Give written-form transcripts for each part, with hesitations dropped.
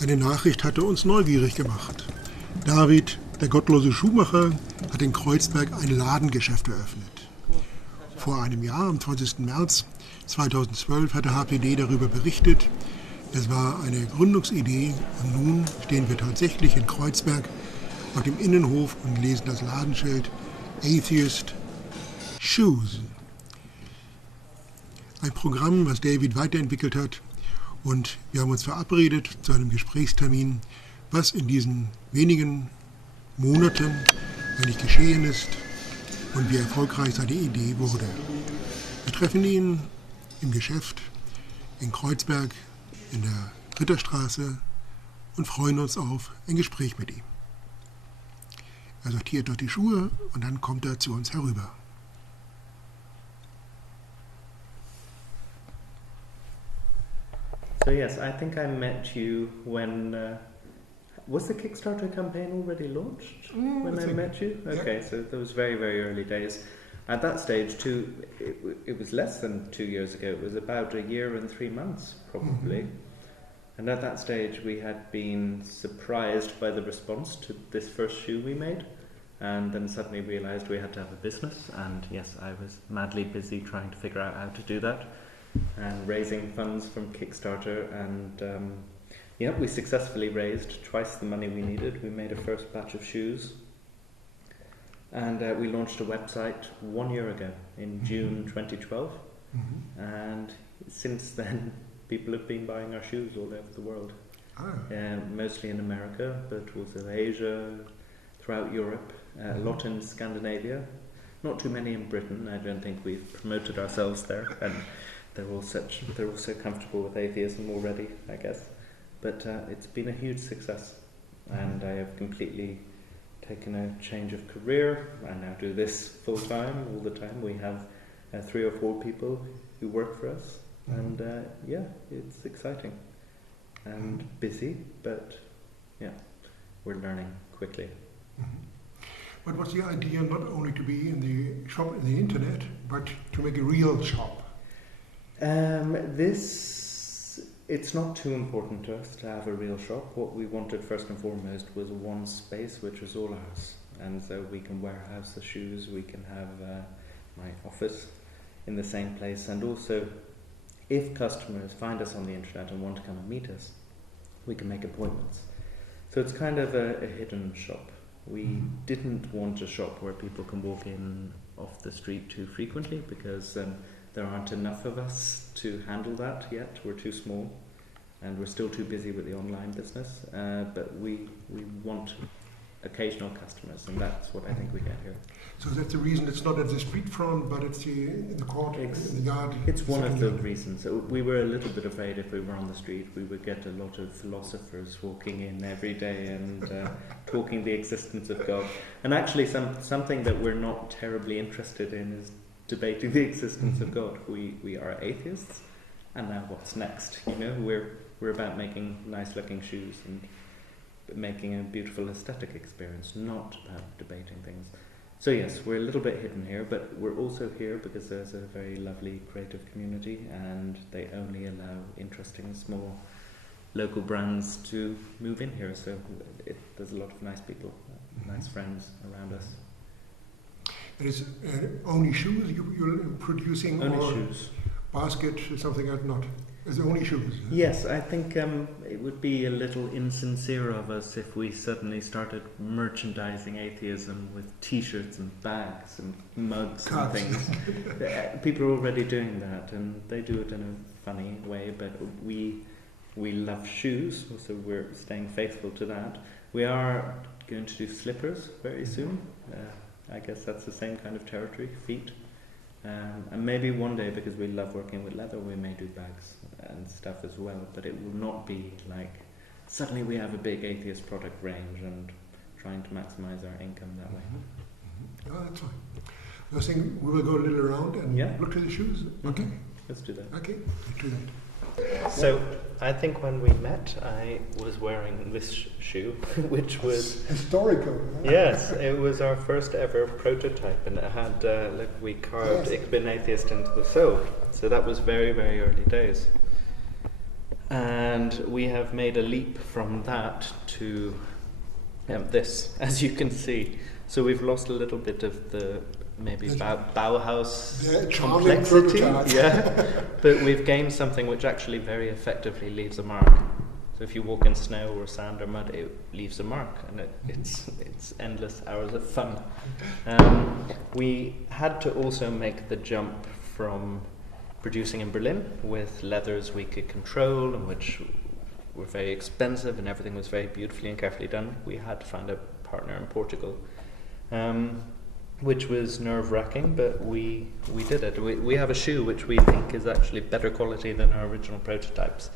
Eine Nachricht hatte uns neugierig gemacht. David, der gottlose Schuhmacher, hat in Kreuzberg ein Ladengeschäft eröffnet. Vor einem Jahr, am 20. März 2012, hatte HPD darüber berichtet. Es war eine Gründungsidee und nun stehen wir tatsächlich in Kreuzberg auf dem Innenhof und lesen das Ladenschild Atheist Shoes. Ein Programm, was David weiterentwickelt hat, und wir haben uns verabredet zu einem Gesprächstermin, was in diesen wenigen Monaten eigentlich geschehen ist und wie erfolgreich seine Idee wurde. Wir treffen ihn im Geschäft in Kreuzberg in der Ritterstraße und freuen uns auf ein Gespräch mit ihm. Er sortiert dort die Schuhe und dann kommt er zu uns herüber. So yes, I think I met you when, was the Kickstarter campaign already launched when I met you? Okay, so those very, very early days. At that stage too, it was less than 2 years ago, it was about 1 year and 3 months probably. Mm-hmm. And at that stage we had been surprised by the response to this first shoe we made, and then suddenly realised we had to have a business, and yes, I was madly busy trying to figure out how to do that and raising funds from Kickstarter, and we successfully raised twice the money we needed. We made a first batch of shoes, and we launched a website 1 year ago in June 2012, and since then people have been buying our shoes all over the world. Mostly in America, but also Asia, throughout Europe, a lot in Scandinavia, not too many in Britain. I don't think we've promoted ourselves there, and they're all so comfortable with atheism already, I guess. But it's been a huge success, and I have completely taken a change of career. I now do this full time, all the time. We have 3 or 4 people who work for us, and it's exciting and busy, but we're learning quickly. But what's the idea not only to be in the shop in the internet, but to make a real shop? It's not too important to us to have a real shop. What we wanted first and foremost was one space which was all ours, and so we can warehouse the shoes, we can have my office in the same place, and also if customers find us on the internet and want to come and meet us, we can make appointments. So it's kind of a hidden shop. We didn't want a shop where people can walk in off the street too frequently, because there aren't enough of us to handle that yet. We're too small, and we're still too busy with the online business. But we want occasional customers, and that's what I think we get here. So that's the reason it's not at the street front, but it's in the court, in the yard. It's one of the reasons. We were a little bit afraid if we were on the street, we would get a lot of philosophers walking in every day and talking the existence of God. And actually, something that we're not terribly interested in is debating the existence of God. We are atheists, and now what's next? We're about making nice-looking shoes and making a beautiful aesthetic experience, not about debating things. So yes, we're a little bit hidden here, but we're also here because there's a very lovely creative community, and they only allow interesting small local brands to move in here. So there's a lot of nice people, nice friends around us. And it's only shoes you're producing, only or shoes. Basket or something like that? It's only shoes? Yes, I think it would be a little insincere of us if we suddenly started merchandising atheism with t-shirts and bags and mugs and things. People are already doing that, and they do it in a funny way, but we love shoes, so we're staying faithful to that. We are going to do slippers very soon. I guess that's the same kind of territory, feet. And maybe one day, because we love working with leather, we may do bags and stuff as well, but it will not be like suddenly we have a big atheist product range and trying to maximize our income that way. Oh, that's fine. I was thinking we will go a little around and look at the shoes. Okay. Let's do that. Okay, let's do that. So I think when we met, I was wearing this shoe, which was historical. Huh? Yes, it was our first ever prototype, and it had we carved "Ich bin atheist" into the sole. So that was very, very early days. And we have made a leap from that to this, as you can see. So we've lost a little bit of the maybe Bauhaus complexity, but we've gained something which actually very effectively leaves a mark. So if you walk in snow or sand or mud, it leaves a mark, and it's endless hours of fun. We had to also make the jump from producing in Berlin with leathers we could control and which were very expensive, and everything was very beautifully and carefully done. We had to find a partner in Portugal, which was nerve-wracking, but we did it. We have a shoe which we think is actually better quality than our original prototypes.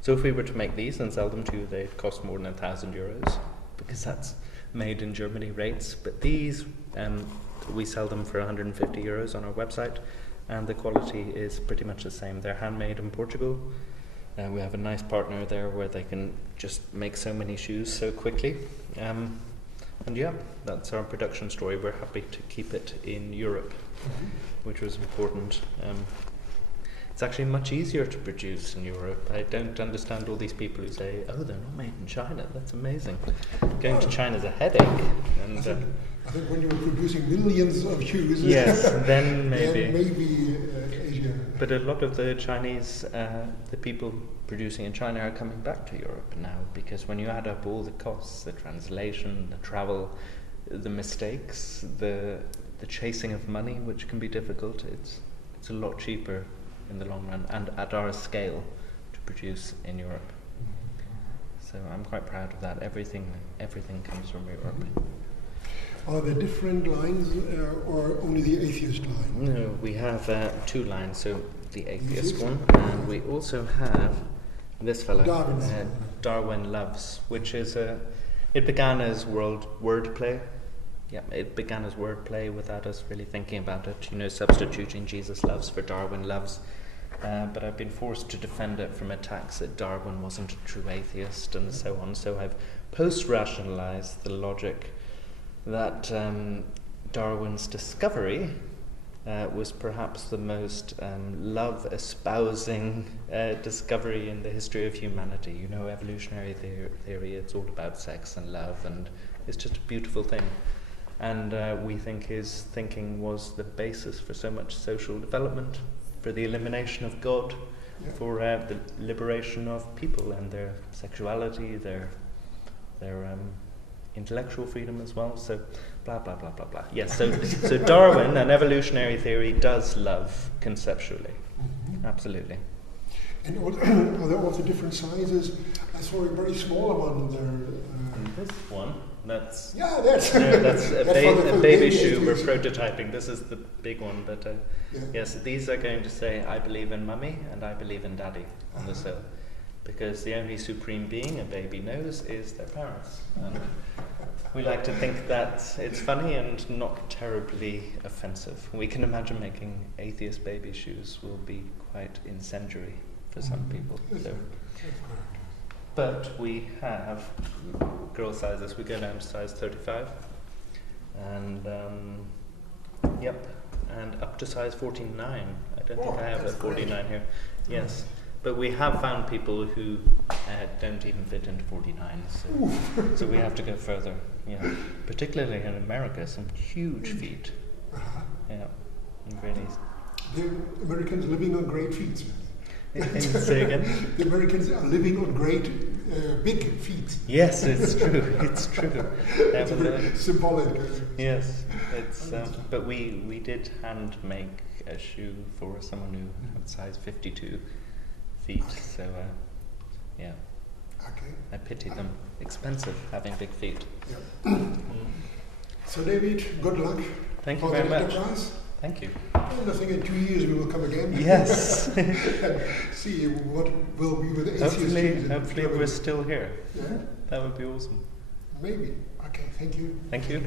So if we were to make these and sell them to you, they'd cost more than €1,000, because that's made in Germany rates. But these, we sell them for €150 on our website, and the quality is pretty much the same. They're handmade in Portugal. We have a nice partner there where they can just make so many shoes so quickly. And yeah, that's our production story. We're happy to keep it in Europe, which was important. It's actually much easier to produce in Europe. I don't understand all these people who say, oh, they're not made in China. That's amazing. Going to China is a headache. And I think when you're producing millions of shoes, yes, then maybe. Then maybe Asia. But a lot of the Chinese, the people producing in China are coming back to Europe now, because when you add up all the costs, the translation, the travel, the mistakes, the chasing of money, which can be difficult, it's a lot cheaper in the long run, and at our scale, to produce in Europe. So I'm quite proud of that. Everything comes from Europe. Are there different lines, or only the Atheist line? No, we have 2 lines. So the Atheist one, and we also have this fellow, Darwin Loves, which is it began as wordplay. Yeah, it began as wordplay without us really thinking about it. Substituting Jesus loves for Darwin loves. But I've been forced to defend it from attacks that Darwin wasn't a true atheist and so on. So I've post-rationalized the logic that Darwin's discovery was perhaps the most love-espousing discovery in the history of humanity. Evolutionary theory, it's all about sex and love, and it's just a beautiful thing. And we think his thinking was the basis for so much social development, for the elimination of God, for the liberation of people and their sexuality, their intellectual freedom as well. So blah blah blah blah blah. Yes. So Darwin and evolutionary theory does love conceptually, absolutely. And are there also different sizes? I saw a very small one there. This one. That's that's a baby shoe we're prototyping. This is the big one, but yes, these are going to say, I believe in mummy and I believe in daddy on the sole, because the only supreme being a baby knows is their parents. And we like to think that it's funny and not terribly offensive. We can imagine making atheist baby shoes will be quite incendiary for some people. So. But we have girl sizes. We go down to size 35, and and up to size 49. I don't think I have a 49 here. Yes, but we have found people who don't even fit into 49, so we have to go further. Yeah, particularly in America, some huge feet. Yeah, really. The Americans living on great feet. Say again? The Americans are living on great big feet. Yes, it's true. It's true. It's very symbolic. Yes, it's. But we did hand make a shoe for someone who had size 52 feet. So yeah. Okay. I pity them. Expensive having big feet. Yeah. So David, good luck. Thank you very much. Enterprise. Thank you. And I think in 2 years we will come again. Yes. See what will be with the Atheist. Hopefully we're still here. Yeah. That would be awesome. Maybe. Okay, thank you. Thank you.